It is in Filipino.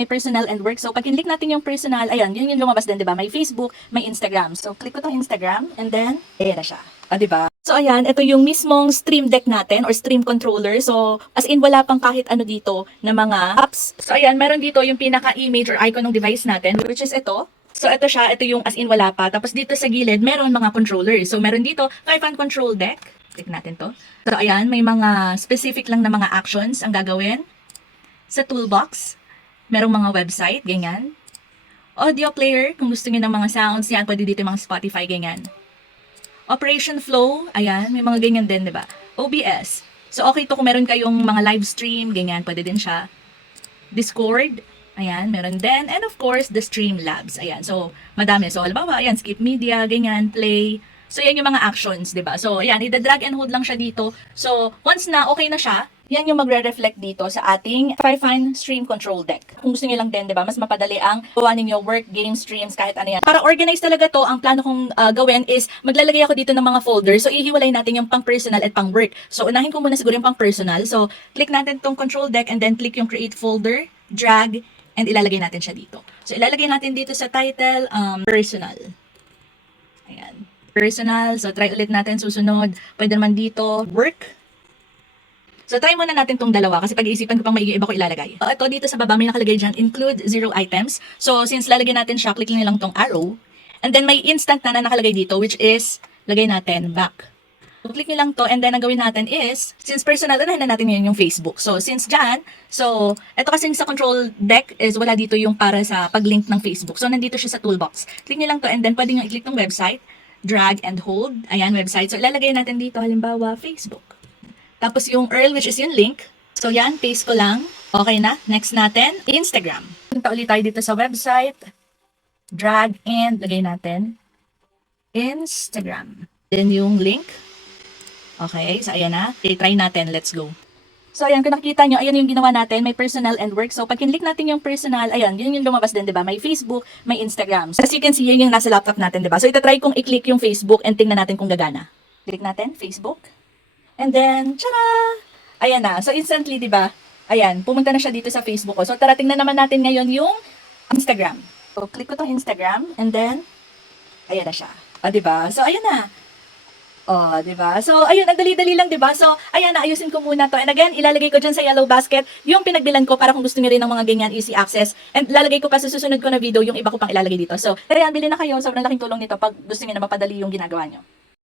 may personal and work. So, pag kinlik natin yung personal, ayan, yun yung lumabas din, di ba? May Facebook, may Instagram. So, click ko tong Instagram, and then, ayan na siya. Di ba? So, ayan, ito yung mismong Stream Deck natin, or Stream Controller. So, as in, wala pang kahit ano dito na mga apps. So, ayan, meron dito yung pinaka-image or icon ng device natin, which is ito. So, ito siya, ito yung as in wala pa. Tapos dito sa gilid, meron mga controllers. So, meron dito, 5-hand control deck. Click natin to. So, ayan, may mga specific lang na mga actions ang gagawin. Sa toolbox, merong mga website, ganyan. Audio player, kung gusto niyo ng mga sounds, yan, pwede dito yung mga Spotify, ganyan. Operation flow, ayan, may mga ganyan din, di ba? OBS. So, okay to kung meron kayong mga live stream, ganyan, pwede din siya. Discord, ayan, meron din. And of course, the Streamlabs, ayan. So, madami. So, halimbawa, ayan, skip media, ganyan, play. So, yan yung mga actions, di ba? So, ayan, ida-drag and hold lang siya dito. So, once na okay na siya, yan yung magre-reflect dito sa ating 5-hand stream control deck. Kung gusto niyo lang din, di ba, mas mapadali ang gawa ninyo work, game streams, kahit ano yan. Para organize talaga to, ang plano kong gawin is maglalagay ako dito ng mga folders. So, ihiwalay natin yung pang personal at pang work. So, unahin ko muna siguro yung pang personal. So, click natin tong control deck and then click yung create folder, drag, and ilalagay natin siya dito. So, ilalagay natin dito sa title, personal. Ayan. Personal. So, try ulit natin susunod. Pwede naman dito, work. So, try muna natin tong dalawa kasi pag-iisipan ko pang maigi iba ko ilalagay. Ito dito sa baba may nakalagay dyan, include 0 items. So, since lalagay natin siya, click nyo lang tong arrow. And then, may instant na nakalagay dito which is, lagay natin back. So, click nyo lang to and then ang gawin natin is, since personal, unahin na natin ngayon yung Facebook. So, since dyan, so, ito kasi sa control deck is wala dito yung para sa pag-link ng Facebook. So, nandito siya sa toolbox. Click nyo lang to and then pwede nyo i-click tong website, drag and hold. Ayan, website. So, ilalagay natin dito, halimbawa, Facebook. Tapos yung URL, which is yung link. So yan, paste ko lang. Okay na. Next natin, Instagram. Punta ulit tayo dito sa website. Drag and lagay natin Instagram. Then yung link. Okay, so ayan na. Okay, try natin. Let's go. So ayan, kung nakikita nyo, ayan yung ginawa natin. May personal and work. So pag kinlik natin yung personal, ayan, yun yung lumabas din, di ba? May Facebook, may Instagram. So as you can see, yun yung nasa laptop natin, di ba? So itatry kong i-click yung Facebook and tingnan natin kung gagana. Click natin, Facebook. And then, tara! Ayan na. So, instantly, di ba? Ayan, pumunta na siya dito sa Facebook ko. So, tara, tingnan naman natin ngayon yung Instagram. So, click ko tong Instagram. And then, ayan na siya. Di ba? So, ayan na. Di ba? So, ayun, ang dali-dali lang, di ba? So, ayan na, ayusin ko muna to. And again, ilalagay ko dyan sa yellow basket yung pinagbilan ko para kung gusto niyo rin ng mga ganyan easy access. And lalagay ko pa sa susunod ko na video yung iba ko pang ilalagay dito. So, kaya yan, bilhin na kayo. Sobrang laking tulong nito pag gusto niyo na mapadali yung ginagawa nyo.